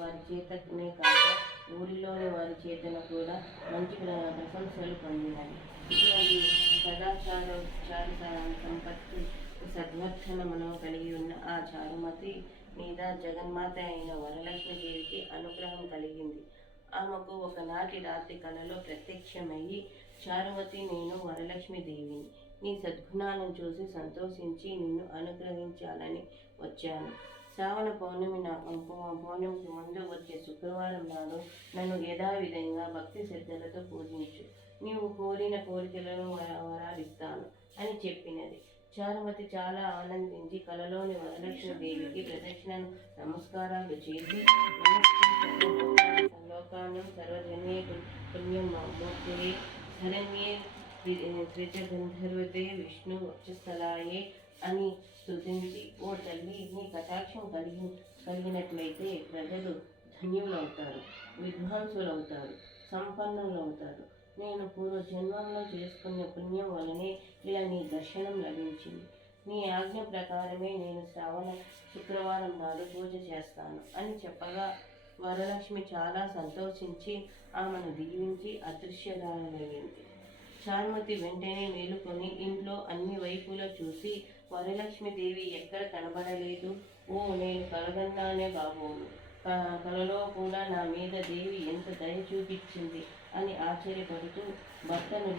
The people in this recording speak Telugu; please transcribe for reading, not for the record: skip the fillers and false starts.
వారి చేతనే కాక ఊరిలోని వారి చేతన కూడా మంచి ప్రశంసలు పొందినాయి. ఇటువంటి సంపత్తి సద్వర్తనమును కలిగి ఉన్న ఆ చారుమతి మీద జగన్మాత అయిన వరలక్ష్మీదేవికి అనుగ్రహం కలిగింది. ఆమెకు ఒకనాటి రాత్రి కలలో ప్రత్యక్షమయ్యి, చారుమతి, నేను వరలక్ష్మీదేవిని. నీ సద్గుణాలను చూసి సంతోషించి నిన్ను అనుగ్రహించాలని వచ్చాను. శ్రావణ పౌర్ణమికి ముందు వచ్చే శుక్రవారం నాడు నన్ను యథావిధంగా భక్తి శ్రద్ధలతో పూజించు. నీవు కోరిన కోరికలను వరాలిస్తాను అని చెప్పినది. చారుమతి చాలా ఆనందించి కలలోని వరలక్ష్మీదేవికి ప్రదక్షిణ నమస్కారాలు చేసి, లోకానం సర్వజన్యే పుణ్యమూర్తివే శరణ్యే త్రిజగంధర్వతే విష్ణు వక్షస్థలాయే అని స్తుతించి, ఓ తల్లి, నీ కటాక్షం కలిగినట్లయితే ప్రజలు ధన్యులవుతారు, విద్వాంసులవుతారు, సంపన్నులవుతారు. నేను పూర్వజన్మంలో చేసుకున్న పుణ్యం వలనే ఇలా నీ దర్శనం లభించింది. నీ ఆజ్ఞ ప్రకారమే నేను శ్రావణ శుక్రవారం నాడు పూజ చేస్తాను అని చెప్పగా వరలక్ష్మి చాలా సంతోషించి ఆమెను దీవించి అదృశ్యరాలయ్యింది. చారుమతి వెంటనే మేలుకొని ఇంట్లో అన్ని వైపులా చూసి, వరలక్ష్మీదేవి ఎక్కడ కనబడలేదు. ఓ, నేను కలగన్నానే కాబోలు. కలలో కూడా నా మీద దేవి ఎంత దయ చూపించింది అని ఆశ్చర్యపడుతూ భర్తను